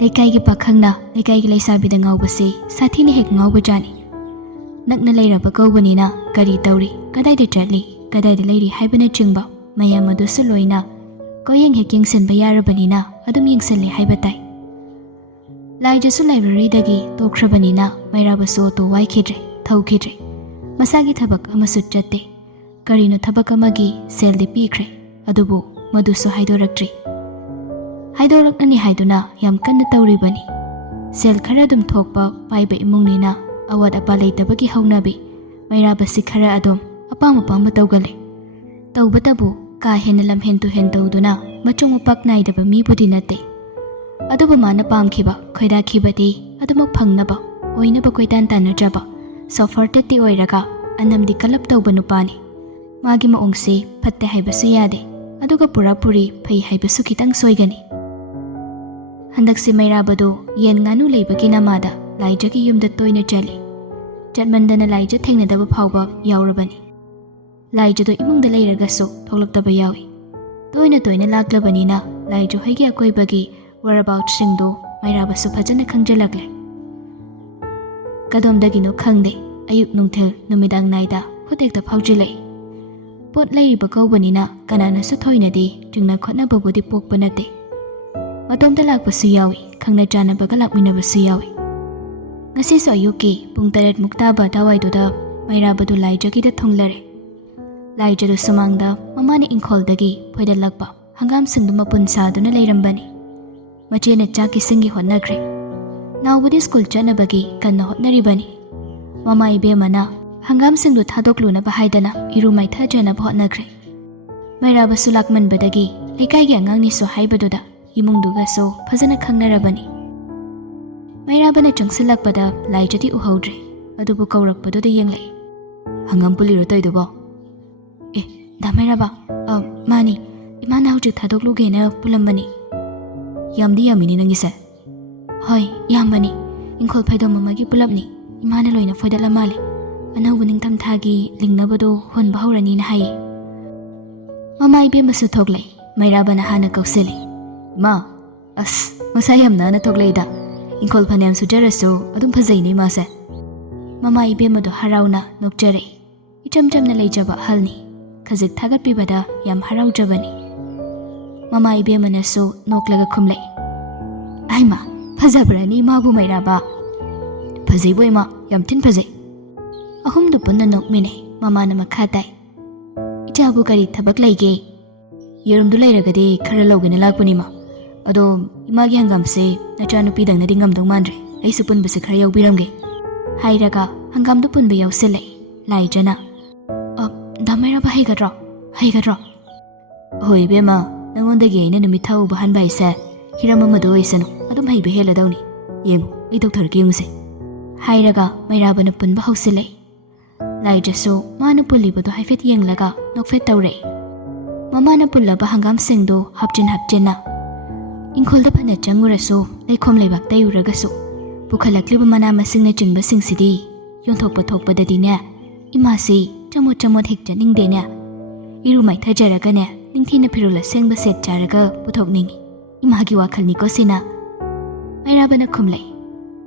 ꯂꯩꯀꯥꯏꯒꯤ ꯄꯥꯈꯪꯅ ꯂꯩꯀꯥꯏꯒꯤ ꯂꯩꯁꯥꯕꯤꯗ ꯉꯥꯎꯕꯁꯤ ꯁꯥꯊꯤꯅ ꯍꯦꯛ ꯉꯥꯎꯕꯖꯥꯠꯅꯤ꯫ ꯅꯛꯅ ꯂꯩꯔꯕ ꯀꯧꯕꯅꯤꯅ ꯀꯔꯤ ꯇꯧꯔꯤ, ꯀꯗꯥꯏꯗ ꯆꯠꯂꯤ, ꯀꯗꯥꯏꯗ ꯂꯩꯔꯤ ꯍꯥꯏꯕꯅꯆꯤꯡꯕ ꯃꯌꯥꯝ ꯑꯗꯨꯁꯨ ꯂꯣꯏꯅ ꯀꯣꯌꯦꯡ ꯍꯦꯛ ꯌꯦꯡꯁꯤꯟꯕ ꯌꯥꯔꯕꯅꯤꯅ ꯑꯗꯨꯝ ꯌꯦꯡꯁꯤꯜꯂꯦ ꯍꯥꯏꯕ ꯇꯥꯏ꯫ ꯂꯥꯏꯖꯁꯨ ꯂꯥꯏꯕ꯭ꯔꯦꯔꯤꯗꯒꯤ ꯇꯣꯛꯈ꯭ꯔꯕꯅꯤꯅ ꯃꯩꯔꯥꯕꯁꯨ ꯑꯣꯇꯣ ꯋꯥꯏꯈꯤꯗ꯭ꯔꯦ, ꯊꯧꯈꯤꯗ꯭ꯔꯦ꯫ ꯃꯁꯥꯒꯤ ꯊꯕꯛ ꯑꯃꯁꯨ ꯆꯠꯇꯦ꯫ ꯀꯔꯤꯅꯣ ꯊꯕꯛ ꯑꯃꯒꯤ ꯁꯦꯜꯗꯤ ꯄꯤꯈ꯭ꯔꯦ, ꯑꯗꯨꯕꯨ ꯃꯗꯨꯁꯨ ꯍꯥꯏꯗꯣꯔꯛꯇ꯭ꯔꯤ꯫ ꯍꯥꯏꯗꯣꯔꯛꯅꯅꯤ ꯍꯥꯏꯗꯨꯅ ꯌꯥꯝ ꯀꯟꯅ ꯇꯧꯔꯤꯕꯅꯤ꯫ ꯁꯦꯜ ꯈꯔ ꯑꯗꯨꯝ ꯊꯣꯛꯄ ꯄꯥꯏꯕ ꯏꯃꯨꯡꯅꯤꯅ ꯑꯋꯥꯠ ꯑꯄꯥ ꯂꯩꯇꯕꯒꯤ ꯍꯧꯅꯕꯤ ꯃꯩꯔꯥꯕꯁꯤ ꯈꯔ ꯑꯗꯨꯝ ꯑꯄꯥꯝ ꯑꯄꯥꯝꯕ ꯇꯧꯒꯜꯂꯦ꯫ ꯇꯧꯕꯇꯕꯨ ꯀꯥ ꯍꯦꯟꯅ ꯂꯝꯍꯦꯟ ꯇꯨꯍꯦꯟ ꯇꯧꯗꯨꯅ ꯃꯆꯣꯡ ꯃꯄꯥꯛ ꯅꯥꯏꯗꯕ ꯃꯤꯕꯨꯗꯤ ꯅꯠꯇꯦ꯫ ꯑꯗꯨꯕꯨ ꯃꯥꯅ ꯄꯥꯝꯈꯤꯕ ꯈꯣꯏꯗꯥꯈꯤꯕꯗꯤ ꯑꯗꯨꯃꯛ ꯐꯪꯅꯕ ꯑꯣꯏꯅꯕ ꯀꯣꯏꯇꯥꯟ ꯇꯥꯟꯅꯖꯕ ꯁꯣꯐꯔꯇꯦꯠꯇꯤ ꯑꯣꯏꯔꯒ ꯑꯅꯝꯗꯤ ꯀꯂꯞ ꯇꯧꯕ ꯅꯨꯄꯥꯅꯤ꯫ ꯃꯥꯒꯤ ꯃꯑꯣꯡꯁꯤ ꯐꯠꯇꯦ ꯍꯥꯏꯕꯁꯨ ꯌꯥꯗꯦ, ꯑꯗꯨꯒ ꯄꯨꯔꯥ ꯐꯩ ꯍꯥꯏꯕꯁꯨ ꯈꯤꯇꯪ ꯁꯣꯏꯒꯅꯤ꯫ ꯍꯟꯗꯛꯁꯤ ꯃꯩꯔꯥꯕꯗꯨ ꯌꯦꯟ ꯉꯥꯅꯨ ꯂꯩꯕꯒꯤ ꯅꯃꯥꯗ ꯂꯥꯏꯖꯒꯤ ꯌꯨꯝꯗ ꯇꯣꯏꯅ ꯆꯠꯂꯤ꯫ ꯆꯠꯃꯟꯗꯅ ꯂꯥꯏꯖ ꯊꯦꯡꯅꯗꯕ ꯐꯥꯎꯕ ꯌꯥꯎꯔꯕꯅꯤ꯫ ꯂꯥꯏꯖꯗꯣ ꯏꯃꯨꯡꯗ ꯂꯩꯔꯒꯁꯨ ꯊꯣꯛꯂꯛꯇꯕ ꯌꯥꯎꯏ꯫ ꯇꯣꯏꯅ ꯂꯥꯛꯂꯕꯅꯤನ ꯂꯥꯏꯖ ꯍꯣꯏꯒꯤ ꯑꯀꯣꯏꯕꯒꯤ ꯋꯥꯔꯑꯕꯥꯎꯠꯁꯤꯡꯗꯨ ꯃꯩꯔꯥꯕꯁꯨ ꯐꯖꯅ ꯈꯪꯖꯜꯂꯛꯂꯦ꯫ ꯀꯗꯣꯝꯗꯒꯤꯅꯣ ꯈꯪꯗꯦ, ꯑꯌꯨꯛ ꯅꯨꯡꯊꯤꯜ ꯅꯨꯃꯤꯗꯥꯡ ꯅꯥꯏꯗ ꯈꯨꯠ ꯍꯦꯛꯇ ꯐꯥꯎꯖꯤꯜꯂꯛꯏ꯫ ꯄꯣꯠ ꯂꯩꯔꯤꯕ ꯀꯧꯕꯅꯤꯅ ꯀꯅꯥꯅꯁꯨ ꯊꯣꯏꯅꯗꯤ ꯆꯤꯡꯅ ꯈꯣꯠꯅꯕꯕꯨꯗꯤ ꯄꯣꯛꯄ ꯅꯠꯇꯦ꯫ ꯃꯇꯣꯝꯇ ꯂꯥꯛꯄꯁꯨ ꯌꯥꯎꯏ, ꯈꯪꯅ ꯆꯥꯟꯅꯕꯒ ꯂꯥꯛꯃꯤꯟꯅꯕꯁꯨ ꯌꯥꯎꯏ꯫ ꯉꯁꯤꯁꯨ ꯑꯌꯨꯛꯀꯤ ꯄꯨꯡ 8 ꯇꯥꯕ ꯑꯗꯨꯋꯥꯏꯗꯨꯗ ꯃꯩꯔꯥꯕꯗꯨ ꯂꯥꯏꯖꯒꯤꯗ ꯊꯨꯡꯂꯔꯦ꯫ ꯂꯥꯏꯖꯗꯨ ꯁꯨꯃꯥꯡꯗ ꯃꯃꯥꯅ ꯏꯪꯈꯣꯜꯗꯒꯤ ꯐꯣꯏꯗꯠꯂꯛꯄ ꯍꯪꯒꯥꯝꯁꯤꯡꯗꯨ ꯃꯄꯨꯟ ꯁꯥꯗꯨꯅ ꯂꯩꯔꯝꯕꯅꯤ꯫ ꯃꯆꯦꯅ ꯆꯥꯛ ꯏꯁꯤꯡꯒꯤ ꯍꯣꯠꯅꯈ꯭ꯔꯦ꯫ ꯅꯥꯎꯕꯗꯤ ꯁ꯭ꯀꯨꯜ ꯆꯠꯅꯕꯒꯤ ꯀꯟꯅ ꯍꯣꯠꯅꯔꯤꯕꯅꯤ꯫ ꯃꯃꯥ ꯏꯕꯦꯝꯃꯅ ꯍꯪꯒꯥꯝꯁꯤꯡꯗꯨ ꯊꯥꯗꯣꯛꯂꯨꯅꯕ ꯍꯥꯏꯗꯅ ꯏꯔꯨ ꯃꯥꯏꯊꯖꯅꯕ ꯍꯣꯠꯅꯈ꯭ꯔꯦ꯫ ꯃꯩꯔꯥꯕꯁꯨ ꯂꯥꯛꯃꯟꯕꯗꯒꯤ ꯂꯩꯀꯥꯏꯒꯤ ꯑꯉꯥꯡꯅꯤꯁꯨ ꯍꯥꯏꯕꯗꯨꯗ ꯏꯃꯨꯡꯗꯨꯒꯁꯨ ꯐꯖꯅ ꯈꯪꯅꯔꯕꯅꯤ꯫ ꯃꯩꯔꯥꯕꯅ ꯆꯪꯁꯤꯜꯂꯛꯄꯗ ꯂꯥꯏꯖꯗꯤ ꯎꯍꯧꯗ꯭ꯔꯦ, ꯑꯗꯨꯕꯨ ꯀꯧꯔꯛꯄꯗꯨꯗ ꯌꯦꯡꯂꯛꯏ꯫ ꯍꯪꯒꯥꯝ ꯄꯨꯜꯂꯤꯔꯣ ꯇꯧꯏꯗꯨꯕꯣ? ꯑꯦ, ꯗꯥ ꯃꯩꯔꯥꯕ, ꯃꯥꯅꯤ, ꯏꯃꯥꯅ ꯍꯧꯖꯤꯛ ꯊꯥꯗꯣꯛꯂꯨꯒꯦꯅ ꯄꯨꯜꯂꯝꯕꯅꯤ꯫ ꯌꯥꯝꯗꯤ ꯌꯥꯝꯃꯤꯅꯤ ꯅꯪꯒꯤꯁꯦ꯫ ꯍꯣꯏ, ꯌꯥꯝꯕꯅꯤ꯫ ꯏꯪꯈꯣꯜ ꯐꯩꯗꯣꯝ ꯑꯃꯒꯤ ꯄꯨꯂꯞꯅꯤ꯫ ꯏꯃꯥꯅ ꯂꯣꯏꯅ ꯐꯣꯏꯗꯠꯂ ꯃꯥꯜꯂꯦ꯫ ꯑꯅꯧꯕ ꯅꯤꯡꯊꯝꯊꯥꯒꯤ ꯂꯤꯡꯅꯕꯗꯣ ꯍꯨꯟꯕ ꯍꯧꯔꯅꯤꯅ ꯍꯥꯏꯌꯦ꯫ ꯃꯃꯥ ꯏꯕꯦꯝꯃꯁꯨ ꯊꯣꯛꯂꯛꯏ꯫ ꯃꯩꯔꯥꯕꯅ ꯍꯥꯟꯅ ꯀꯧꯁꯤꯜꯂꯤ꯫ ꯏꯃꯥ, ꯑꯁ ꯃꯁꯥ ꯌꯥꯝ ꯅꯥꯟꯅ ꯊꯣꯛꯂꯛꯏꯗ꯫ ꯏꯪꯈꯣꯜ ꯐꯅꯌꯥꯝ ꯁꯨꯖꯔꯁꯨ ꯑꯗꯨꯝ ꯐꯖꯩꯅꯦ ꯃꯥꯁꯦ꯫ ꯃꯃꯥ ꯏꯕꯦꯝꯃꯗꯣ ꯍꯔꯥꯎꯅ ꯅꯣꯛꯆꯔꯛꯏ꯫ ꯏꯆꯝ ꯆꯝꯅ ꯂꯩꯖꯕ ꯑꯍꯜꯅꯤ, ꯈꯖꯤꯛ ꯊꯥꯒꯠꯄꯤꯕꯗ ꯌꯥꯝ ꯍꯔꯥꯎꯖꯕꯅꯤ꯫ ꯃꯃꯥ ꯏꯕꯦꯝꯃꯅꯁꯨ ꯅꯣꯛꯂꯒ ꯈꯨꯝꯂꯛꯏ꯫ ꯑꯩꯃꯥ, ꯐꯖꯕ꯭ꯔꯅꯤ ꯏꯃꯥꯕꯨ ꯃꯩꯔꯥꯕ? ꯐꯖꯩꯕꯣ ꯏꯃꯥ, ꯌꯥꯝ ꯊꯤꯟ ꯐꯖꯩ꯫ ꯑꯍꯨꯝꯗꯨ ꯄꯨꯟꯅ ꯅꯣꯛꯃꯤꯟꯅꯩ꯫ ꯃꯃꯥꯅ ꯃꯈꯥ ꯇꯥꯏ꯫ ꯏꯆꯥꯕꯨ ꯀꯔꯤ ꯊꯕꯛ ꯂꯩꯒꯦ? ꯌꯦꯔꯨꯝꯗꯨ ꯂꯩꯔꯒꯗꯤ ꯈꯔ ꯂꯧꯒꯦꯅ ꯂꯥꯛꯄꯅꯤ ꯏꯃꯥ꯫ ꯑꯗꯣ ꯏꯃꯥꯒꯤ ꯍꯪꯒꯥꯝꯁꯦ ꯅꯆꯥꯅꯨꯄꯤꯗꯪꯅꯗꯤ ꯉꯝꯗꯧ ꯃꯥꯟꯗ꯭ꯔꯦ, ꯑꯩꯁꯨ ꯄꯨꯟꯕꯁꯦ ꯈꯔ ꯌꯥꯎꯕꯤꯔꯝꯒꯦ ꯍꯥꯏꯔꯒ ꯍꯪꯒꯥꯝꯗꯨ ꯄꯨꯟꯕ ꯌꯥꯎꯁꯤꯜꯂꯛꯏ꯫ ꯂꯥꯏꯖꯅ ꯗꯥ ꯃꯩꯔꯥꯕ ꯍꯩꯒꯗ꯭ꯔꯣ? ꯍꯣꯏ ꯏꯕꯦꯝꯃ, ꯅꯪꯉꯣꯟꯗꯒꯤ ꯑꯩꯅ ꯅꯨꯃꯤꯠ ꯊꯥ ꯎꯕ ꯍꯟꯕ ꯍꯥꯏꯁꯦ ꯍꯤꯔꯝ ꯑꯃꯗ ꯑꯣꯏꯁꯅꯨ, ꯑꯗꯨꯝ ꯍꯩꯕ ꯍꯦꯜꯂꯗꯧꯅꯤ꯫ ꯌꯦꯡꯉꯨ, ꯑꯩ ꯇꯧꯊꯔꯛꯀꯦ ꯌꯦꯡꯉꯨꯁꯦ ꯍꯥꯏꯔꯒ ꯃꯩꯔꯥꯕꯅ ꯄꯨꯟꯕ ꯍꯧꯁꯤꯜꯂꯛꯏ꯫ ꯂꯥꯏꯖꯁꯨ ꯃꯥꯅ ꯄꯨꯜꯂꯤꯕꯗꯣ ꯍꯥꯏꯐꯦꯠ ꯌꯦꯡꯂꯒ ꯅꯣꯛꯐꯦꯠ ꯇꯧꯔꯛꯏ꯫ ꯃꯃꯥꯅ ꯄꯨꯜꯂꯕ ꯍꯪꯒꯥꯝꯁꯤꯡꯗꯨ ꯍꯥꯞꯆꯤꯟꯅ ꯏꯪꯈꯣꯜꯗ ꯐꯅ ꯆꯪꯉꯨꯔꯁꯨ ꯂꯩꯈꯣꯝ ꯂꯩꯕꯥꯛ ꯇꯩꯔꯨꯔꯒꯁꯨ ꯄꯨꯈꯠꯂꯛꯂꯤꯕ ꯃꯅꯥ ꯃꯁꯤꯡꯅꯆꯤꯡꯕꯁꯤꯡꯁꯤꯗꯤ ꯌꯣꯟꯊꯣꯛꯄ ꯊꯣꯛꯄꯗꯗꯤꯅꯦ ꯏꯃꯥꯁꯤ ꯆꯃꯣꯠ ꯍꯦꯛ ꯆꯠꯅꯤꯡꯗꯦꯅꯦ꯫ ꯏꯔꯨ ꯃꯥꯏꯊꯖꯔꯒꯅꯦ ꯅꯤꯡꯊꯤꯅ ꯐꯤꯔꯣꯜ ꯑꯁꯦꯡꯕ ꯁꯦꯠ ꯆꯥꯔꯒ ꯄꯨꯊꯣꯛꯅꯤꯡꯉꯤ꯫ ꯏꯃꯥꯒꯤ ꯋꯥꯈꯜꯅꯤꯀꯣ ꯁꯤꯅ꯫ ꯃꯩꯔꯥꯕꯅ ꯈꯨꯝꯂꯛꯏ꯫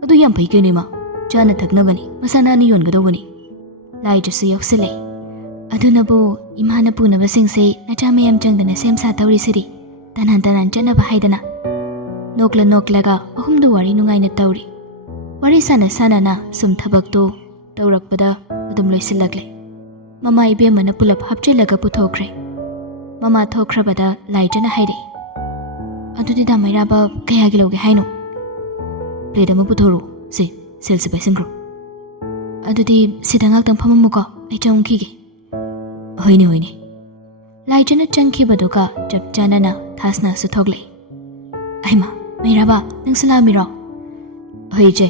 ꯑꯗꯨ ꯌꯥꯝ ꯐꯩ ꯀꯩꯅꯣ ꯏꯃꯥ, ꯆꯥꯅ ꯊꯛꯅꯕꯅꯤ, ꯃꯁꯥ ꯅꯥꯟꯅ ꯌꯣꯟꯒꯗꯧꯕꯅꯤ꯫ ꯂꯥꯏꯖꯁꯨ ꯌꯥꯎꯁꯤꯜꯂꯛꯏ꯫ ꯑꯗꯨꯅꯕꯨ ꯏꯃꯥꯅ ꯄꯨꯅꯕꯁꯤꯡꯁꯦ ꯅꯆꯥ ꯃꯌꯥꯝ ꯆꯪꯗꯅ ꯁꯦꯝ ꯁꯥ ꯇꯧꯔꯤꯁꯤꯗꯤ, ꯇꯅꯥꯟ ꯆꯠꯅꯕ ꯍꯥꯏꯗꯅ꯫ ꯅꯣꯛꯂꯒ ꯑꯍꯨꯝꯗꯨ ꯋꯥꯔꯤ ꯅꯨꯡꯉꯥꯏꯅ ꯇꯧꯔꯤ꯫ ꯋꯥꯔꯤ ꯁꯥꯟꯅꯅ ꯁꯨꯝ ꯊꯕꯛꯇꯨ ꯇꯧꯔꯛꯄꯗ ꯑꯗꯨꯝ ꯂꯣꯏꯁꯤꯜꯂꯛꯂꯦ꯫ ꯃꯃꯥ ꯏꯕꯦꯝꯃꯅ ꯄꯨꯂꯞ ꯍꯥꯞꯆꯤꯜꯂꯒ ꯄꯨꯊꯣꯛꯈ꯭ꯔꯦ꯫ ꯃꯃꯥ ꯊꯣꯛꯈ꯭ꯔꯕꯗ ꯂꯥꯏꯖꯅ ꯍꯥꯏꯔꯛꯏ꯫ ꯑꯗꯨꯗꯤ ꯗꯥ ꯃꯩꯔꯥꯕ ꯀꯌꯥꯒꯤ ꯂꯧꯒꯦ ꯍꯥꯏꯅꯣ? ꯄ꯭ꯂꯦꯠ ꯑꯃ ꯄꯨꯊꯣꯔꯛꯎ, ꯁꯦꯜꯁꯦ ꯄꯥꯏꯁꯤꯟꯈ꯭ꯔꯣ꯫ ꯑꯗꯨꯗꯤ ꯁꯤꯗ ꯉꯥꯛꯇꯪ ꯐꯝꯃꯝꯃꯨꯀꯣ, ꯑꯩ ꯆꯪꯈꯤꯒꯦ꯫ ꯍꯣꯏꯅꯦ꯫ ꯂꯥꯏꯖꯅ ꯆꯪꯈꯤꯕꯗꯨꯒ ꯆꯞ ꯆꯥꯅꯅ ꯊꯥꯁꯅꯥꯁꯨ ꯊꯣꯛꯂꯛꯏ꯫ ꯑꯩꯃꯥ, ꯃꯩꯔꯥꯕ, ꯅꯪꯁꯨ ꯂꯥꯛꯑꯝꯃꯤꯔꯣ? ꯍꯣꯏ ꯏꯆꯦ,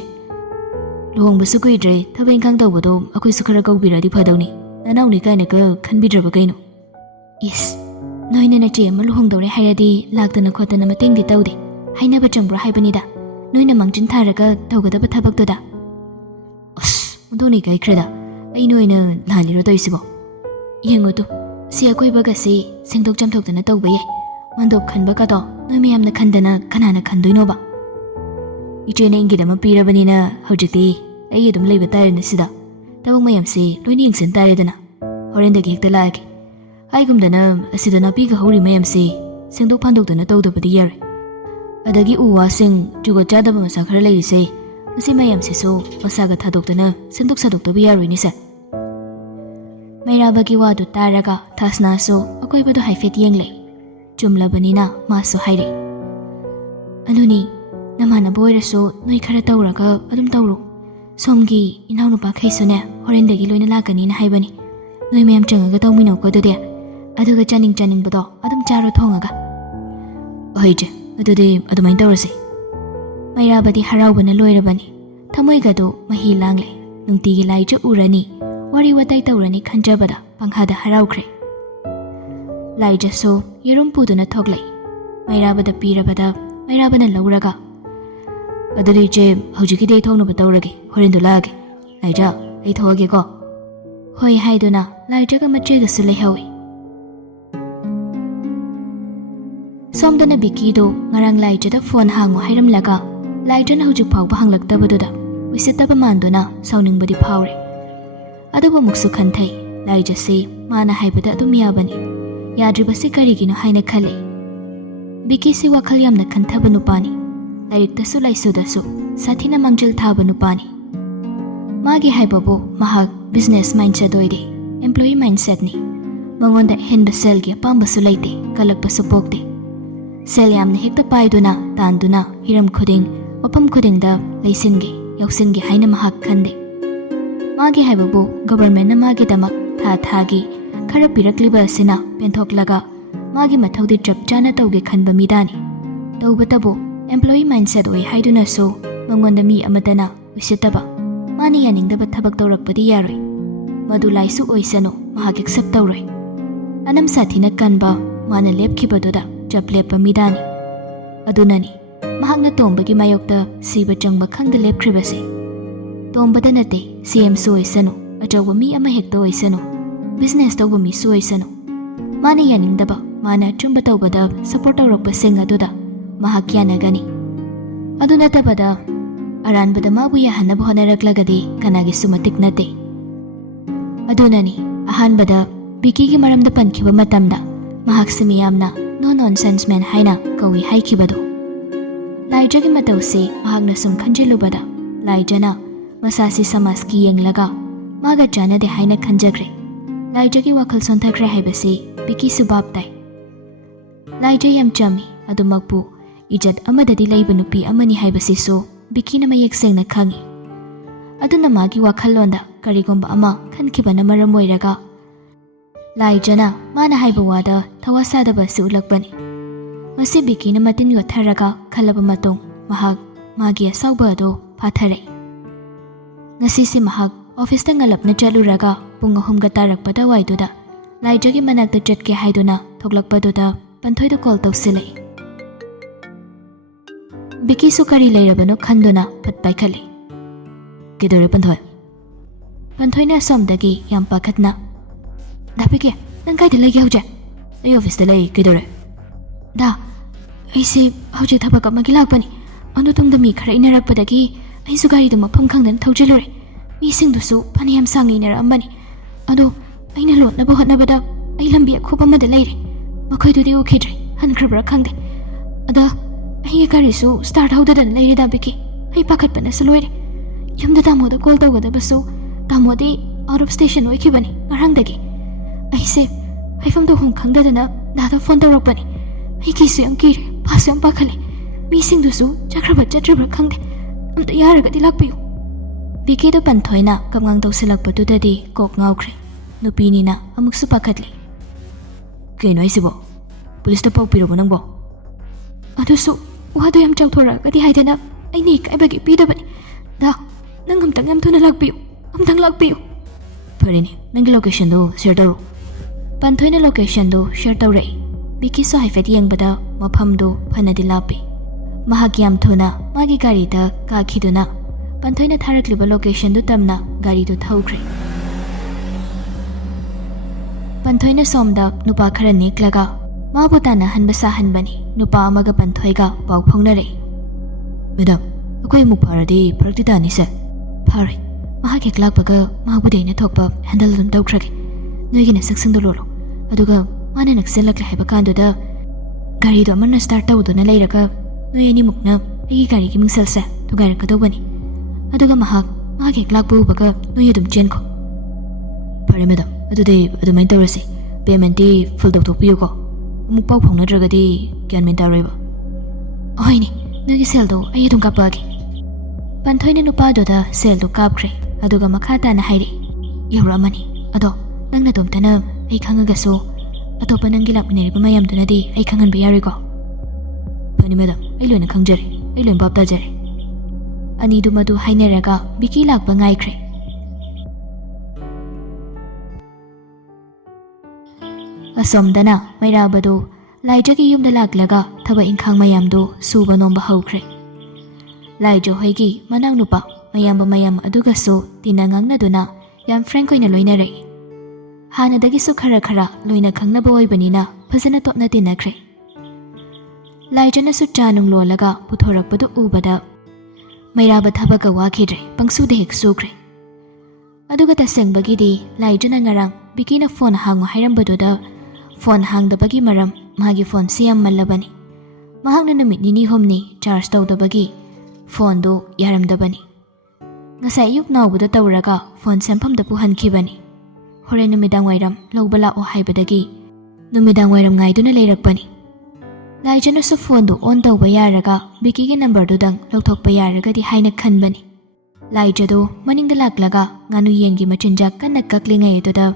ꯂꯨꯍꯣꯡꯕꯁꯨ ꯀꯨꯏꯗ꯭ꯔꯦ, ꯊꯕꯛ ꯏꯪꯈꯥꯡ ꯇꯧꯕꯗꯣ ꯑꯩꯈꯣꯏꯁꯨ ꯈꯔ ꯀꯧꯕꯤꯔꯗꯤ ꯐꯗꯧꯅꯤ, ꯅꯅꯥꯎꯅꯤ ꯀꯥꯏꯅꯒ ꯈꯟꯕꯤꯗ꯭ꯔꯕ ꯀꯩꯅꯣ? ꯏꯁ, ꯅꯣꯏꯅ ꯅꯆꯦ ꯑꯃ ꯂꯨꯍꯣꯡꯗꯧꯔꯦ ꯍꯥꯏꯔꯗꯤ ꯂꯥꯛꯇꯅ ꯈꯣꯠꯇꯅ ꯃꯇꯦꯡꯗꯤ ꯇꯧꯗꯦ, ꯍꯥꯏꯅꯕ ꯆꯪꯕ꯭ꯔꯣ ꯍꯥꯏꯕꯅꯤꯗ, ꯅꯣꯏꯅ ꯃꯥꯡꯖꯤꯟ ꯊꯥꯔꯒ ꯇꯧꯒꯗꯕ ꯊꯕꯛꯇꯨꯗ꯫ ꯑꯁ, ꯑꯗꯨꯅꯤ ꯀꯥꯏꯈ꯭ꯔꯦꯗ, ꯑꯩꯅ ꯑꯣꯏꯅ ꯂꯥꯜꯂꯤꯔꯣ ꯇꯧꯏꯁꯤꯕꯣ? ꯌꯦꯡꯉꯨꯇꯨ, ꯁꯤ ꯑꯀꯣꯏꯕꯒꯁꯤ ꯁꯦꯡꯗꯣꯛ ꯆꯥꯝꯊꯣꯛꯇꯅ ꯇꯧꯕ ꯌꯥꯏ, ꯃꯥꯟꯗꯣꯞ ꯈꯟꯕꯒꯗꯣ ꯅꯣꯏ ꯃꯌꯥꯝꯅ ꯈꯟꯗꯅ ꯀꯅꯥꯅ ꯈꯟꯗꯣꯏꯅꯣꯕ? Ichena ingidama pirabanina hojikti ai adum leiba tarena sida tabang mayamsi loini yengsin taredana horendagi hekta laagi aigumdana asida napiga hori mayamsi sengdok phandokdana tawdabadi yare adagi uwasing jugo chadaba masa khara leirise masi mayamsisu masaga thadokdana sendok sadokdaba yaroini se Mairabagi wadu taraga thasnasu akoibadu haifet yenglei chumlabanina masu haire aduni namana boirasu noi khara tawraga adum tawru somgi inaunu pa khaisune horendagi loina lakani na haibani noi mayam changaga tawmino ko dode aduga chaning bado adum charo thongaga oije adude adumain tawrasi Mairabadi haraubana loirabani thamoigadu mahi langle nungtigi laiju urani wari watai tawrani khanjabada panghada haraukre laijaso yerum puduna thoglei Mairabada pirabada Mairabana lauraga adari je hojiki dei thongna batawrage horendu lage laija ei thoge ko hoi haiduna laijaga machega sule hawi somdana bikido ngarang laijada phone hangu hairam laga laijana hojik phawba hanglaktabaduda wisitaba manduna sauningbadi phawre adubu muksu khanthai laijase mana haibada adum yabani yadribasi karigino haina khale bikisi wakhal yamna khanthaba nupani lairiktasu laisudasu sathina mangjil thaba nupani magi haibabu mahak business mindset oide employee mindset ni mangonda henba selgi pambasu laite kalakpasu pokte sel yamna hekta paiduna tanduna hiram khuding opam khudingda leisingi yausingi haina mahak khande magi haibabu government na magi damak thagi khara pirakliba asina penthok magi mathaudi chap chana tawge khanba midani tawbatabu employee mindset oi haiduna so mangonda mi amadana wisitaba mani yaningdaba thabak tawrakpadi yaroi madu laisu oisano mahak accept tawroi anam sathina kanba mana lepkhibaduda chap lepa midani adunani mahakna tombagi mayokta siba changba khangda lepkhribase tombada nate CM su oisano achawa mi ama hekta oisano business tawba mi su oisano mana yaningdaba mana chumba tawbada support tawrakpa sing aduda mahak yanagani aduna tabada aranbada mabu yahanaba honaraklagadi kanagi sumatik nate adunani ahanbada bikigi maramda pankhiba matamda mahak simiyamna no nonsense man haina kawi haikibado laijagi matawsi mahakna sum khanjilubada laijana masasi samaski yenglaga maga janade haina khanjagre laijagi wakhal sonthakre haibasi biki subabtai laija yam chami adumakpu ijat amadadi laiba nupi amani haibasi so bikina mayek sengna khangi aduna magi wakhalonda karigomba ama khankibana maram oiraga laijana mana haiba wada thawasada basi ulakbani masi bikina matin yotharaga khalaba matong mahak magi asauba ado phathare ngasi si mahak office ta ngalapna chaluraga pung ahumga tarakpada waiduda laijagi manakta chatke haiduna thoklakpaduda panthoida call tawsile biki sukari leirabano khanduna patpai khale kidore panthoina somdagi yam pakhatna dapike nang kai dilai gauja ai office ta lei kidore da aise hauji thabak amagi lakpani andu tungda mi khara inarakpadagi ai sugari du mafam khangdan thawjilore mi singdusu phaniyam sangni inaramani ado aina lotnaba hotnabada ai lambi akhoba mada leire makhoidudi okhidre hankhrbra khangde ada ai garisu start haudadan leire da biki ai pakhatpana saloire yamda tamoda call tawgadabasu tamodi out of station oikhibani ngarangdagi aise haifam do hong khangdadana dada phone tawrakpani ai kisu yam kire pasu yam pakhale mi singdusu chakraba chatrabra khangde amta yaragadi lakpiyu biki da panthoina kamngang tawsilakpadudadi kok ngawkhre nupinina amuksu pakhatli keno aisibo police ta pau pirobo nangbo adusu wado yam chawthoragadi haidana aini kaibagi pidabani da nang amtang yam thuna lakpiyu amtang lakpiyu pharini nangi location do share taru panthoina location do share tawrai biki so haifet yengbada mafam do phanadi lapi mahak yam thuna magi gari da kakhiduna panthoina tharakliba location du tamna gari du thaukhre panthoina somda nupa khara neklaga mabutana hanba sahanbani nupa amaga panthoiga pau phongnare madam ꯑꯩꯈꯣꯏ ꯑꯃꯨꯛ ꯐꯔꯗꯤ ꯐꯔꯛꯇꯤ ꯇꯥꯅꯤꯁꯦ ꯐꯔꯦ ꯃꯍꯥꯛ ꯍꯦꯛ ꯂꯥꯛꯄꯒ ꯃꯍꯥꯛꯄꯨꯗꯤ ꯑꯩꯅ ꯊꯣꯛꯄ handle ꯑꯗꯨꯝ ꯇꯧꯈ꯭ꯔꯒꯦ ꯅꯣꯏꯒꯤ ꯅꯁꯛꯁꯤꯡꯗꯣ ꯂꯣꯜꯂꯣ ꯑꯗꯨꯒ ꯃꯥꯅ ꯅꯛꯁꯤꯜꯂꯛꯂꯦ ꯍꯥꯏꯕ ꯀꯥꯟꯗꯨꯗ ꯒꯥꯔꯤꯗꯣ ꯑꯃꯅ ꯁ꯭ꯇꯥꯔꯠ ꯇꯧꯗꯨꯅ ꯂꯩꯔꯒ ꯅꯣꯏ ꯑꯅꯤꯃꯨꯛꯅ ꯑꯩꯒꯤ ꯒꯥꯔꯤꯒꯤ ꯃꯤꯡꯁꯦꯜꯁꯦ ꯊꯨꯒꯥꯏꯔꯛꯀꯗꯧꯕꯅꯤ ꯑꯗꯨꯒ ꯃꯍꯥꯛ ꯍꯦꯛ ꯂꯥꯛꯄ ꯎꯕꯒ ꯅꯣꯏ ꯑꯗꯨꯝ ꯆꯦꯟꯈꯣ ꯐꯔꯦ ꯃꯦꯗꯥꯝ ꯑꯗꯨꯗꯤ ꯑꯗꯨꯃꯥꯏꯅ ꯇꯧꯔꯁꯤ ꯄꯦꯃꯦꯟꯇꯤ ꯐꯨꯜ ꯇꯧꯊꯣꯛꯄꯤꯌꯨꯀꯣ ꯑꯃꯨꯛ ꯄꯥꯎ ꯐꯥꯎꯅꯗ꯭ꯔꯒꯗꯤ ꯒ꯭ꯌꯥꯟ ꯃꯦꯟ ꯇꯥꯔꯣꯏꯕ ꯍꯣꯏꯅꯦ ꯅꯣꯏꯒꯤ ꯁꯦꯜꯗꯣ ꯑꯩ ꯑꯗꯨꯝ ꯀꯥꯞꯄꯛꯑꯒꯦ ꯄꯟꯊꯣꯏꯅ ꯅꯨꯄꯥꯗꯨꯗ ꯁꯦꯜꯗꯣ ꯀꯥꯞꯈ꯭ꯔꯦ ꯑꯗꯨꯒ ꯃꯈꯥ ꯇꯥꯅ ꯍꯥꯏꯔꯛꯏ ꯌꯧꯔꯛꯑꯃꯅꯤ ꯑꯗꯣ ꯅꯪ ꯅꯇꯣꯝꯇꯅ ꯑꯩ ꯈꯪꯉꯒꯁꯨ ꯑꯇꯣꯞꯄ ꯅꯪꯒꯤ ꯂꯥꯛꯃꯤꯟꯅꯔꯤꯕ ꯃꯌꯥꯝꯗꯨꯅꯗꯤ ꯑꯩ ꯈꯪꯍꯟꯕ ꯌꯥꯔꯣꯏꯀꯣ ꯐꯅꯤ ꯃꯦꯗꯥꯝ ꯑꯩ ꯂꯣꯏꯅ ꯈꯪꯖꯔꯦ ꯑꯩ ꯂꯣꯏꯅ ꯚꯥꯞ ꯇꯥꯖꯔꯦ ꯑꯅꯤꯗꯨ ꯃꯗꯨ ꯍꯥꯏꯅꯔꯒ ꯕꯤꯀꯤ ꯂꯥꯛꯄ ꯉꯥꯏꯈ꯭ꯔꯦ ꯑꯁꯣꯝꯗꯅ ꯃꯩꯔꯥꯕꯗꯨ ꯂꯥꯏꯖꯒꯤ ꯌꯨꯝꯗ ꯂꯥꯛꯂꯒ ꯊꯕꯛ ꯏꯪꯈꯥꯡ ꯃꯌꯥꯝꯗꯨ ꯁꯨꯕ ꯅꯣꯝꯕ ꯍꯧꯈ꯭ꯔꯦ ꯂꯥꯏꯖ ꯍꯣꯏꯒꯤ ꯃꯅꯥꯎꯅꯨꯄꯥ ꯃꯌꯥꯝꯕ ꯃꯌꯥꯝ ꯑꯗꯨꯒꯁꯨ ꯇꯤꯟꯅ ꯉꯥꯡꯅꯗꯨꯅ ꯌꯥꯝ ꯐ꯭ꯔꯦꯡꯛ ꯑꯣꯏꯅ ꯂꯣꯏꯅꯔꯛꯏ ꯍꯥꯟꯅꯗꯒꯤꯁꯨ ꯈꯔ ꯂꯣꯏꯅ ꯈꯪꯅꯕ ꯑꯣꯏꯕꯅꯤꯅ ꯐꯖꯅ ꯇꯣꯠꯅ ꯇꯤꯟꯅꯈ꯭ꯔꯦ ꯂꯥꯏꯖꯅꯁꯨ ꯆꯥ ꯅꯨꯡ ꯂꯣꯜꯂꯒ ꯄꯨꯊꯣꯔꯛꯄꯗꯨ ꯎꯕꯗ ꯃꯩꯔꯥꯕ ꯊꯕꯛꯀ ꯋꯥꯈꯤꯗ꯭ꯔꯦ ꯄꯪꯁꯨꯗ ꯍꯦꯛ ꯁꯨꯈ꯭ꯔꯦ ꯑꯗꯨꯒ ꯇꯁꯦꯡꯕꯒꯤꯗꯤ ꯂꯥꯏꯖꯅ ꯉꯔꯥꯡ ꯕꯤꯀꯤꯅ ꯐꯣꯟ ꯍꯥꯡꯉꯨ ꯍꯥꯏꯔꯝꯕꯗꯨꯗ ꯐꯣꯟ ꯍꯥꯡꯗꯕꯒꯤ ꯃꯔꯝ ꯃꯥꯒꯤ ꯐꯣꯟꯁꯤ ꯌꯥꯝꯃꯜꯂꯕꯅꯤ ꯃꯍꯥꯛꯅ ꯅꯨꯃꯤꯠ ꯅꯤꯅꯤ ꯍꯨꯝꯅꯤ ꯆꯥꯔꯖ ꯇꯧꯗꯕꯒꯤ ꯐꯣꯟꯗꯨ ꯌꯥꯔꯝꯗꯕꯅꯤ ꯉꯁꯥꯏ ꯑꯌꯨꯛ ꯅꯥꯎꯕꯗ ꯇꯧꯔꯒ ꯐꯣꯟ ꯁꯦꯝꯐꯝꯗ ꯄꯨꯍꯟꯈꯤꯕꯅꯤ ꯍꯣꯔꯦꯟ ꯅꯨꯃꯤꯗꯥꯡ ꯋꯥꯏꯔꯝ ꯂꯧꯕ ꯂꯥꯛꯑꯣ ꯍꯥꯏꯕꯗꯒꯤ ꯅꯨꯃꯤꯗꯥꯡ ꯋꯥꯏꯔꯝ ꯉꯥꯏꯗꯨꯅ ꯂꯩꯔꯛꯄꯅꯤ ꯂꯥꯏꯖꯅꯁꯨ ꯐꯣꯟꯗꯨ ꯑꯣꯟ ꯇꯧꯕ ꯌꯥꯔꯒ ꯕꯤꯀꯤꯒꯤ ꯅꯝꯕꯔꯗꯨꯗꯪ ꯂꯧꯊꯣꯛꯄ ꯌꯥꯔꯒꯗꯤ ꯍꯥꯏꯅ ꯈꯟꯕꯅꯤ ꯂꯥꯏꯖꯗꯨ ꯃꯅꯤꯡꯗ ꯂꯥꯛꯂꯒ ꯉꯥꯅꯨ ꯌꯦꯟꯒꯤ ꯃꯆꯤꯟꯖꯥꯛ ꯀꯟꯅ ꯀꯛꯂꯤꯉꯩ ꯑꯗꯨꯗ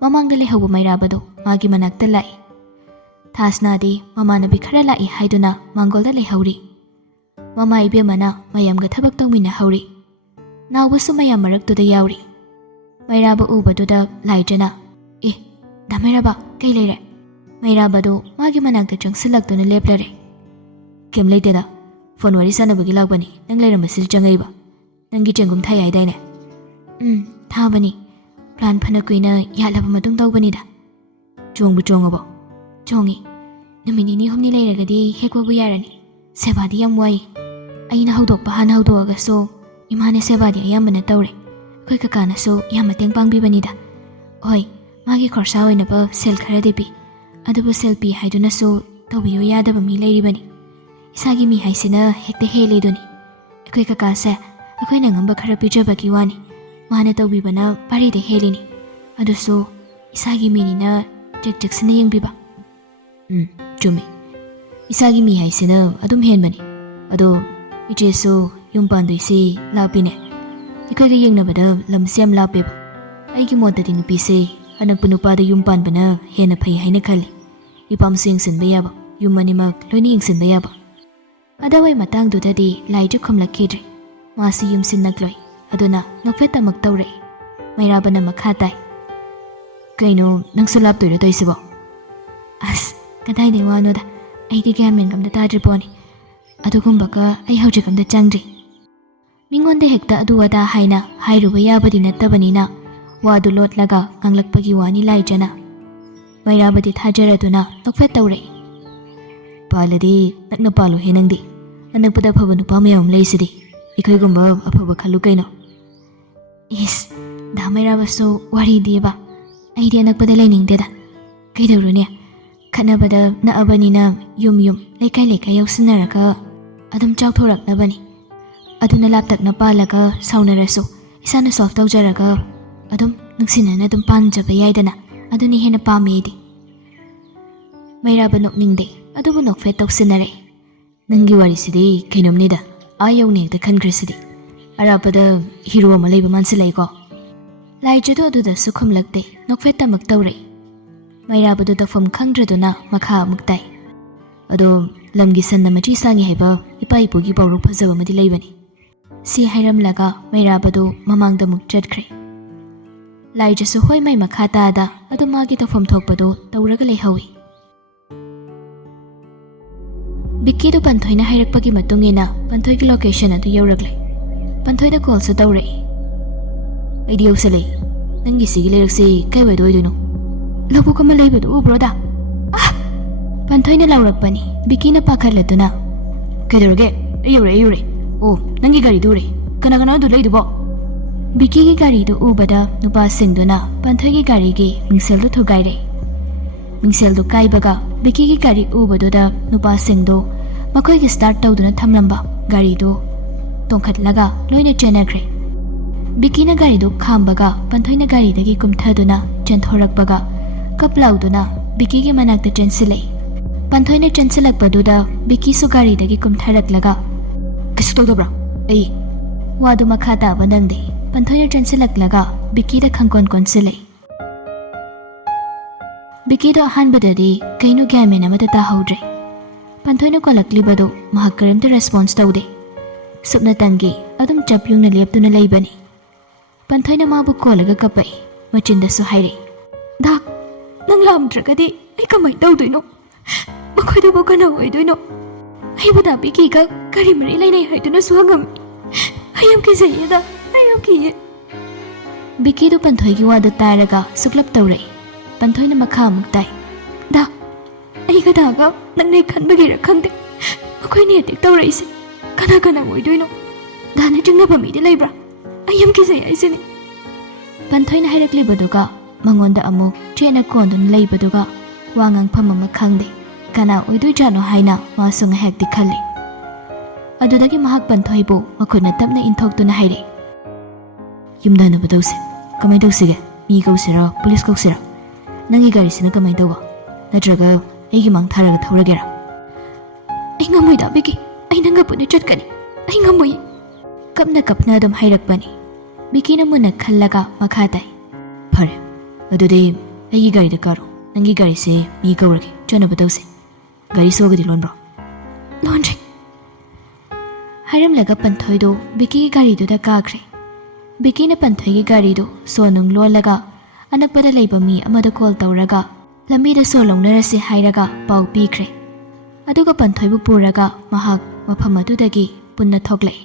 ꯃꯃꯥꯡꯗ ꯂꯩꯍꯧꯕ ꯃꯩꯔꯥꯕꯗꯨ ꯃꯥꯒꯤ ꯃꯅꯥꯛꯇ ꯂꯥꯛꯏ ꯊꯥꯁꯅꯥꯗꯤ ꯃꯃꯥꯟꯅꯕꯤ ꯈꯔ ꯂꯥꯛꯏ ꯍꯥꯏꯗꯨꯅ ꯃꯥꯡꯒꯣꯜꯗ ꯂꯩꯍꯧꯔꯤ ꯃꯃꯥ ꯏꯕꯦꯝꯃꯅ ꯃꯌꯥꯝꯒ ꯊꯕꯛ ꯇꯧꯃꯤꯟꯅꯍꯧꯔꯤ ꯅꯥꯎꯕꯁꯨ ꯃꯌꯥꯝ ꯃꯔꯛꯇꯨꯗ ꯌꯥꯎꯔꯤ ꯃꯩꯔꯥꯕ ꯎꯕꯗꯨꯗ ꯂꯥꯏꯖꯅ ꯗꯥ ꯃꯩꯔꯥꯕ ꯀꯩ ꯂꯩꯔꯦ ꯃꯩꯔꯥꯕꯗꯨ ꯃꯥꯒꯤ ꯃꯅꯥꯛꯇ ꯆꯪꯁꯤꯜꯂꯛꯇꯨꯅ ꯂꯦꯞꯂꯔꯦ ꯀꯩꯝ ꯂꯩꯇꯦꯗ ꯐꯣꯟ ꯋꯥꯔꯤ ꯁꯥꯟꯅꯕꯒꯤ ꯂꯥꯛꯄꯅꯤ ꯅꯪ ꯂꯩꯔꯝꯕꯁꯤꯗ ꯆꯪꯉꯛꯏꯕ ꯅꯪꯒꯤ ꯆꯦꯡꯒꯨꯝ ꯊꯥꯏ ꯍꯥꯏꯗꯥꯏꯅꯦ ꯊꯥꯕꯅꯤ ꯄ꯭ꯂꯥꯟ ꯐꯅ ꯀꯨꯏꯅ ꯌꯥꯠꯂꯕ ꯃꯇꯨꯡ ꯇꯧꯕꯅꯤꯗ ꯆꯣꯡꯕꯨ ꯆꯣꯡꯉꯕꯣ ꯆꯣꯡꯉꯤ ꯅꯨꯃꯤꯠ ꯅꯤꯅꯤ ꯍꯨꯝꯅꯤ ꯂꯩꯔꯒꯗꯤ ꯍꯦꯛꯄꯕꯨ ꯌꯥꯔꯅꯤ ꯁꯦꯕꯥꯗꯤ ꯌꯥꯝ ꯋꯥꯏ ꯑꯩꯅ ꯍꯧꯗꯣꯛꯄ ꯍꯥꯟꯅ ꯍꯧꯗꯣꯛꯑꯒꯁꯨ ꯏꯃꯥꯅ ꯁꯦꯕꯥꯗꯤ ꯑꯌꯥꯝꯕꯅ ꯇꯧꯔꯦ ꯑꯩꯈꯣꯏ ꯀꯀꯥꯅꯁꯨ ꯌꯥꯝ ꯃꯇꯦꯡ ꯄꯥꯡꯕꯤꯕꯅꯤꯗ ꯍꯣꯏ ꯃꯥꯒꯤ ꯈꯣꯔꯁꯥ ꯑꯣꯏꯅꯕ ꯁꯦꯜ ꯈꯔꯗꯤ ꯄꯤ ꯑꯗꯨꯕꯨ ꯁꯦꯜ ꯄꯤ ꯍꯥꯏꯗꯨꯅꯁꯨ ꯇꯧꯕꯤꯌꯨ ꯌꯥꯗꯕ ꯃꯤ ꯂꯩꯔꯤꯕꯅꯤ ꯏꯁꯥꯒꯤ ꯃꯤ ꯍꯥꯏꯁꯤꯅ ꯍꯦꯛꯇ ꯍꯦꯜꯂꯤꯗꯨꯅꯤ ꯑꯩꯈꯣꯏ ꯀꯀꯥꯁꯦ ꯑꯩꯈꯣꯏꯅ ꯉꯝꯕ ꯈꯔ ꯄꯤꯖꯕꯒꯤ ꯋꯥꯅꯤ ꯃꯥꯅ ꯇꯧꯕꯤꯕꯅ ꯄꯥꯔꯤꯗ ꯍꯦꯜꯂꯤꯅꯤ ꯑꯗꯨꯁꯨ ꯏꯁꯥꯒꯤ ꯃꯤꯅꯤꯅ ꯆꯦꯛꯁꯤꯟꯅ ꯌꯦꯡꯕꯤꯕ ꯆꯨꯝꯃꯤ ꯏꯁꯥꯒꯤ ꯃꯤ ꯍꯥꯏꯁꯤꯅ ꯑꯗꯨꯝ ꯍꯦꯟꯕꯅꯤ ꯑꯗꯣ ꯏꯆꯦꯁꯨ ꯌꯨꯝ ꯄꯥꯟꯗꯣꯏꯁꯤ ꯂꯥꯞꯄꯤꯅꯦ ꯑꯩꯈꯣꯏꯒ ꯌꯦꯡꯅꯕꯗ ꯂꯝꯁꯤ ꯌꯥꯝ ꯂꯥꯞꯄꯦꯕ ꯑꯩꯒꯤ ꯃꯣꯠꯇꯗꯤ ꯅꯨꯄꯤꯁꯦ ꯑꯅꯛꯄ ꯅꯨꯄꯥꯗ ꯌꯨꯝ ꯄꯥꯟꯕꯅ ꯍꯦꯟꯅ ꯐꯩ ꯍꯥꯏꯅ ꯈꯜꯂꯤ ꯏꯄꯥꯝꯁꯨ ꯌꯦꯡꯁꯤꯟꯕ ꯌꯥꯕ ꯌꯨꯝ ꯑꯅꯤꯃꯛ ꯂꯣꯏꯅ ꯌꯦꯡꯁꯤꯟꯕ ꯌꯥꯕ ꯑꯗꯋꯥꯏ ꯃꯇꯥꯡꯗꯨꯗꯗꯤ ꯂꯥꯏꯖꯨ ꯈꯨꯝꯂꯛꯈꯤꯗ꯭ꯔꯦ ꯃꯥꯁꯤ ꯌꯨꯝꯁꯤꯟꯅꯛꯂꯣꯏ ꯑꯗꯨꯅ ꯅꯣꯛꯐꯦꯠꯇꯃꯛ ꯇꯧꯔꯛꯏ ꯃꯩꯔꯥꯕꯅ ꯃꯈꯥ ꯇꯥꯏ ꯀꯩꯅꯣ ꯅꯪꯁꯨ ꯂꯥꯞꯇꯣꯏꯔꯣ ꯇꯧꯏꯁꯤꯕꯣ ꯑꯁ ꯀꯗꯥꯏꯗꯩ ꯋꯥꯅꯣꯗ ꯑꯩꯗꯤ ꯒ꯭ꯌꯥꯟ ꯃꯦꯟ ꯑꯝꯇ ꯇꯥꯗ꯭ꯔꯤ ꯄꯣꯠꯅꯤ ꯑꯗꯨꯒꯨꯝꯕꯒ ꯑꯩ ꯍꯧꯖꯤꯛ ꯑꯝꯇ ꯆꯪꯗ꯭ꯔꯤ ꯃꯤꯉꯣꯟꯗ ꯍꯦꯛꯇ ꯑꯗꯨ ꯑꯗꯥ ꯍꯥꯏꯅ ꯍꯥꯏꯔꯨꯕ ꯌꯥꯕꯗꯤ ꯅꯠꯇꯕꯅꯤꯅ ꯋꯥꯗꯨ ꯂꯣꯠꯂꯒ ꯉꯥꯡꯂꯛꯄꯒꯤ ꯋꯥꯅꯤ ꯂꯥꯏꯖꯅ ꯃꯩꯔꯥꯕꯗꯤ ꯊꯥꯖꯔꯗꯨꯅ ꯅꯣꯛꯐꯦꯠ ꯇꯧꯔꯛꯏ ꯄꯥꯜꯂꯗꯤ ꯅꯛꯅ ꯄꯥꯜꯂꯨꯍꯦ ꯅꯪꯗꯤ ꯑꯅꯛꯄꯗ ꯑꯐꯕ ꯅꯨꯄꯥ ꯃꯌꯥꯝ ꯂꯩꯁꯤꯗꯤ ꯑꯩꯈꯣꯏꯒꯨꯝꯕ ꯑꯐꯕ ꯈꯜꯂꯨ ꯀꯩꯅꯣ ꯏꯁ ꯗꯥ ꯃꯩꯔꯥꯕꯁꯨ ꯋꯥꯔꯤꯗꯤꯕ ꯑꯩꯗꯤ ꯑꯅꯛꯄꯗ ꯂꯩꯅꯤꯡꯗꯦꯗ ꯀꯩꯗꯧꯔꯨꯅꯦ ꯈꯠꯅꯕꯗ ꯅꯛꯑꯕꯅꯤꯅ ꯌꯨꯝ ꯂꯩꯀꯥꯏ ꯌꯧꯁꯤꯟꯅꯔꯒ ꯑꯗꯨꯝ ꯆꯥꯎꯊꯣꯔꯛꯅꯕꯅꯤ ꯑꯗꯨꯅ ꯂꯥꯞꯇꯛꯅ ꯄꯥꯜꯂꯒ ꯁꯥꯎꯅꯔꯁꯨ ꯏꯁꯥꯅ ꯁꯣꯜꯐ ꯇꯧꯖꯔꯒ ꯑꯗꯨꯝ ꯅꯨꯡꯁꯤꯅꯅ ꯑꯗꯨꯝ ꯄꯥꯟꯖꯕ ꯌꯥꯏꯗꯅ ꯑꯗꯨꯅ ꯍꯦꯟꯅ ꯄꯥꯝꯃꯤ ꯑꯩꯗꯤ ꯃꯩꯔꯥꯕ ꯅꯣꯛꯅꯤꯡꯗꯦ ꯑꯗꯨꯕꯨ ꯅꯣꯛꯐꯦꯠ ꯇꯧꯁꯤꯟꯅꯔꯛꯏ ꯅꯪꯒꯤ ꯋꯥꯔꯤꯁꯤꯗꯤ ꯀꯩꯅꯣꯝꯅꯤꯗ ꯌꯧꯅ ꯍꯦꯛꯇ ꯈꯟꯈ꯭ꯔꯁꯤꯗꯤ ꯑꯔꯥꯞꯄꯗ ꯍꯤꯔꯣ ꯑꯃ ꯂꯩꯕ ꯃꯥꯟꯁꯤꯜꯂꯛꯏꯀꯣ ꯂꯥꯏꯖꯗꯨ ꯑꯗꯨꯗꯁꯨ ꯈꯨꯝꯂꯛꯇꯦ ꯅꯣꯛꯐꯦꯠꯇꯃꯛ ꯇꯧꯔꯛꯏ ꯃꯩꯔꯥꯕꯗꯨ ꯇꯧꯐꯝ ꯈꯪꯗ꯭ꯔꯗꯨꯅ ꯃꯈꯥ ꯑꯃꯨꯛ ꯇꯥꯏ ꯑꯗꯣ ꯂꯝꯒꯤ ꯁꯟꯅ ꯃꯆꯤ ꯁꯥꯡꯉꯤ ꯍꯥꯏꯕ ꯏꯄꯥ ꯏꯄꯨꯒꯤ ꯄꯥꯎꯔꯧ ꯐꯖꯕ ꯑꯃꯗꯤ ꯂꯩꯕꯅꯤ ꯁꯤ ꯍꯥꯏꯔꯝꯂꯒ ꯃꯩꯔꯥꯕꯗꯨ ꯃꯃꯥꯡꯗ ꯑꯃꯨꯛ ꯆꯠꯈ꯭ꯔꯦ ꯂꯥꯏꯖꯁꯨ ꯍꯣꯏ ꯃꯩ ꯃꯈꯥ ꯇꯥꯗ ꯑꯗꯨ ꯃꯥꯒꯤ ꯇꯧꯐꯝ ꯊꯣꯛꯄꯗꯨ ꯇꯧꯔꯒ ꯂꯩꯍꯧꯏ ꯕꯤꯛꯀꯤꯗꯨ ꯄꯟꯊꯣꯏꯅ ꯍꯥꯏꯔꯛꯄꯒꯤ ꯃꯇꯨꯡ ꯏꯟꯅ ꯄꯟꯊꯣꯏꯒꯤ ꯂꯣꯀꯦꯁꯟ ꯑꯗꯨ ꯌꯧꯔꯛꯂꯦ ꯄꯟꯊꯣꯏꯗ ꯀꯣꯜꯁꯨ ꯇꯧꯔꯛꯏ ꯑꯩꯗꯤ ꯌꯧꯁꯤꯜꯂꯛꯏ ꯅꯪꯒꯤ ꯁꯤꯒꯤ ꯂꯩꯔꯛꯁꯤ ꯀꯥꯏꯋꯥꯏꯗ ꯑꯣꯏꯗꯣꯏꯅꯣ ꯂꯧꯕꯨꯛ ꯑꯃ ꯂꯩꯕꯗꯨ ꯎꯕ꯭ꯔꯣꯗ ꯄꯟꯊꯣꯏꯅ ꯂꯥꯎꯔꯛꯄꯅꯤ ꯕꯤꯛꯀꯤꯅ ꯄꯥꯈꯠꯂꯗꯨꯅ ꯀꯩꯗꯧꯔꯒꯦ ꯑꯩ ꯌꯧꯔꯦ ꯑꯣ ꯅꯪꯒꯤ ꯒꯥꯔꯤꯗꯨ ꯎꯔꯦ ꯀꯅꯥ ꯑꯗꯨ ꯂꯩꯗꯨꯕꯣ ꯕꯤꯀꯤꯒꯤ ꯒꯥꯔꯤꯗꯨ ꯎꯕꯗ ꯅꯨꯄꯥꯁꯤꯡꯗꯨꯅ ꯄꯟꯊꯣꯏꯒꯤ ꯒꯥꯔꯤꯒꯤ ꯃꯤꯡꯁꯦꯜꯗꯨ ꯊꯨꯒꯥꯏꯔꯦ ꯃꯤꯡꯁꯦꯜꯗꯨ ꯀꯥꯏꯕꯒ ꯕꯤꯀꯤꯒꯤ ꯒꯥꯔꯤ ꯎꯕꯗꯨꯗ ꯅꯨꯄꯥꯁꯤꯡꯗꯨ ꯃꯈꯣꯏꯒꯤ ꯁ꯭ꯇꯥꯔꯠ ꯇꯧꯗꯨꯅ ꯊꯝꯂꯝꯕ ꯒꯥꯔꯤꯗꯨ ꯇꯣꯡꯈꯠꯂꯒ ꯂꯣꯏꯅ ꯆꯦꯟꯅꯈ꯭ꯔꯦ ꯕꯤꯀꯤꯅ ꯒꯥꯔꯤꯗꯨ ꯈꯥꯝꯕꯒ ꯄꯟꯊꯣꯏꯅ ꯒꯥꯔꯤꯗꯒꯤ ꯀꯨꯝꯊꯗꯨꯅ ꯆꯦꯟꯊꯣꯔꯛꯄꯒ ꯀꯞ ꯂꯥꯎꯗꯨꯅ ꯕꯤꯀꯤꯒꯤ ꯃꯅꯥꯛꯇ ꯆꯦꯟꯁꯤꯜꯂꯛꯏ ꯄꯟꯊꯣꯏꯅ ꯆꯦꯟꯁꯤꯜꯂꯛꯄꯗꯨꯗ ꯕꯤꯀꯤꯁꯨ ꯒꯥꯔꯤꯗꯒꯤ ꯀꯨꯝꯊꯔꯛꯂꯒ ꯀꯩꯁꯨ ꯇꯧꯗꯕ꯭ꯔꯥ ꯑꯩ ꯋꯥꯗꯨ ꯃꯈꯥ ꯇꯥꯕ ꯅꯪꯗꯦ ꯄꯟꯊꯣꯏꯅ ꯆꯦꯟꯁꯤꯜꯂꯛꯂꯒ ꯕꯤꯀꯤꯗ ꯈꯪꯀꯣꯟ ꯀꯣꯟꯁꯤꯜꯂꯛꯏ ꯕꯤꯀꯤꯗꯣ ꯑꯍꯥꯟꯕꯗꯗꯤ ꯀꯩꯅꯣ ꯒ꯭ꯌꯥꯟ ꯃꯦꯟ ꯑꯃꯇ ꯇꯥꯍꯧꯗ꯭ꯔꯦ ꯄꯟꯊꯣꯏꯅ ꯀꯣꯜꯂꯛꯂꯤꯕꯗꯨ ꯃꯍꯥꯛ ꯀꯔꯤꯝꯇ ꯔꯦꯁꯄꯣꯟꯁ ꯇꯧꯗꯦ ꯁꯨꯞꯅꯇꯪꯒꯤ ꯑꯗꯨꯝ ꯆꯞ ꯌꯨꯡꯅ ꯂꯦꯞꯇꯨꯅ ꯂꯩꯕꯅꯤ ꯄꯟꯊꯣꯏꯅ ꯃꯥꯕꯨ ꯀꯣꯜꯂꯒ ꯀꯞꯄꯛꯏ ꯃꯆꯤꯟꯗꯁꯨ ꯍꯥꯏꯔꯛꯏ ꯗꯥꯛ ꯅꯪ ꯂꯥꯛꯑꯝꯗ꯭ꯔꯒꯗꯤ ꯑꯩ ꯀꯃꯥꯏꯅ ꯇꯧꯗꯣꯏꯅꯣ ꯃꯈꯣꯏꯗꯨꯕꯨ ꯀꯅꯥ ꯑꯣꯏꯗꯣꯏꯅꯣ ꯑꯩꯕꯨ ꯗꯥ ꯕꯤꯀꯤꯒ ꯀꯔꯤ ꯃꯔꯤ ꯂꯩꯅꯩ ꯍꯥꯏꯗꯨꯅꯁꯨ ꯍꯪꯉꯝꯃꯤ ꯑꯩ ꯌꯥꯝ ꯀꯤꯖꯩꯌꯦꯗ ꯑꯩ ꯌꯥꯝ ꯀꯤꯌꯦ ꯕꯤꯀꯤꯗꯨ ꯄꯟꯊꯣꯏꯒꯤ ꯋꯥꯗꯨ ꯇꯥꯔꯒ ꯁꯨꯛꯂꯞ ꯇꯧꯔꯛꯏ ꯄꯟꯊꯣꯏꯅ ꯃꯈꯥ ꯑꯃꯨꯛ ꯇꯥꯏ ꯗꯥ ꯑꯩꯒ ꯗꯥꯒ ꯅꯪꯅꯩ ꯈꯟꯕꯒꯤꯔ ꯈꯪꯗꯦ ꯃꯈꯣꯏꯅ ꯑꯦꯇꯦꯛ ꯇꯧꯔꯛꯏꯁꯦ ꯀꯅꯥ ꯑꯣꯏꯗꯣꯏꯅꯣ ꯗꯥꯅ ꯆꯤꯡꯅꯕ ꯃꯤꯗꯤ ꯂꯩꯕ꯭ꯔꯥ ꯑꯩ ꯌꯥꯝ ꯀꯤꯖꯩ ꯍꯥꯏꯁꯤꯅꯤ ꯄꯟꯊꯣꯏꯅ ꯍꯥꯏꯔꯛꯂꯤꯕꯗꯨꯒ ꯃꯉꯣꯟꯗ ꯑꯃꯨꯛ ꯆꯦꯠꯅ ꯀꯣꯟꯗꯨꯅ ꯂꯩꯕꯗꯨꯒ ꯋꯥ ꯉꯥꯡꯐꯝ ꯑꯃ ꯈꯪꯗꯦ ꯀꯅꯥ ꯑꯣꯏꯗꯣꯏꯖꯥꯠꯅꯣ ꯍꯥꯏꯅ ꯃꯥꯁꯨ ꯉꯥꯏꯍꯥꯛꯇꯤ ꯈꯜꯂꯤ ꯑꯗꯨꯗꯒꯤ ꯃꯍꯥꯛ ꯄꯟꯊꯣꯏꯕꯨ ꯃꯈꯨꯠꯅ ꯇꯞꯅ ꯏꯟꯊꯣꯛꯇꯨꯅ ꯍꯥꯏꯔꯛꯏ ꯌꯨꯝꯗꯅꯕ ꯇꯧꯁꯦ ꯀꯃꯥꯏꯅ ꯇꯧꯁꯤꯒꯦ ꯃꯤ ꯀꯧꯁꯤꯔꯥ ꯄꯨꯂꯤꯁ ꯀꯧꯁꯤꯔꯥ ꯅꯪꯒꯤ ꯒꯥꯔꯤꯁꯤꯅ ꯀꯃꯥꯏꯅ ꯇꯧꯕ ꯅꯠꯇ꯭ꯔꯒ ꯑꯩꯒꯤ ꯃꯥꯡ ꯊꯥꯔꯒ ꯊꯧꯔꯒꯦꯔꯥ ꯑꯩ ꯉꯝꯃꯣꯏꯗ ꯕꯤꯀꯤ ꯑꯩ ꯅꯪꯒ ꯄꯨꯟꯅ ꯆꯠꯀꯅꯤ ꯑꯩ ꯉꯝꯃꯣꯏ ꯀꯞꯅ ꯀꯞꯅ ꯑꯗꯨꯝ ꯍꯥꯏꯔꯛꯄꯅꯤ ꯕꯤꯀꯤꯅ ꯃꯨꯟꯅ ꯈꯜꯂꯒ ꯃꯈꯥ ꯇꯥꯏ ꯐꯔꯦ ꯑꯗꯨꯗꯤ ꯑꯩꯒꯤ ꯒꯥꯔꯤꯗ ꯀꯥꯔꯣ ꯅꯪꯒꯤ ꯒꯥꯔꯤꯁꯦ ꯃꯤ ꯀꯧꯔꯒꯦ ꯆꯠꯅꯕ ꯇꯧꯁꯦ ꯒꯥꯔꯤ ꯁꯣꯒꯗꯤ ꯂꯣꯟꯕ꯭ꯔꯣ ꯂꯣꯟꯗ꯭ꯔꯤ ꯍꯥꯏꯔꯝꯂꯒ ꯄꯟꯊꯣꯏꯗꯨ ꯕꯤꯀꯤꯒꯤ ꯒꯥꯔꯤꯗꯨꯗ ꯀꯥꯈ꯭ꯔꯦ ꯕꯤꯀꯤꯅ ꯄꯟꯊꯣꯏꯒꯤ ꯒꯥꯔꯤꯗꯨ ꯁꯣ ꯅꯨꯡ ꯂꯣꯜꯂꯒ ꯑꯅꯛꯄꯗ ꯂꯩꯕ ꯃꯤ ꯑꯃꯗ ꯀꯣꯜ ꯇꯧꯔꯒ ꯂꯝꯕꯤꯗ ꯁꯣ ꯂꯧꯅꯔꯁꯤ ꯍꯥꯏꯔꯒ ꯄꯥꯎ ꯄꯤꯈ꯭ꯔꯦ ꯑꯗꯨꯒ ꯄꯟꯊꯣꯏꯕꯨ ꯄꯨꯔꯒ ꯃꯍꯥꯛ ꯃꯐꯝ ꯑꯗꯨꯗꯒꯤ ꯄꯨꯟꯅ ꯊꯣꯛꯂꯛꯏ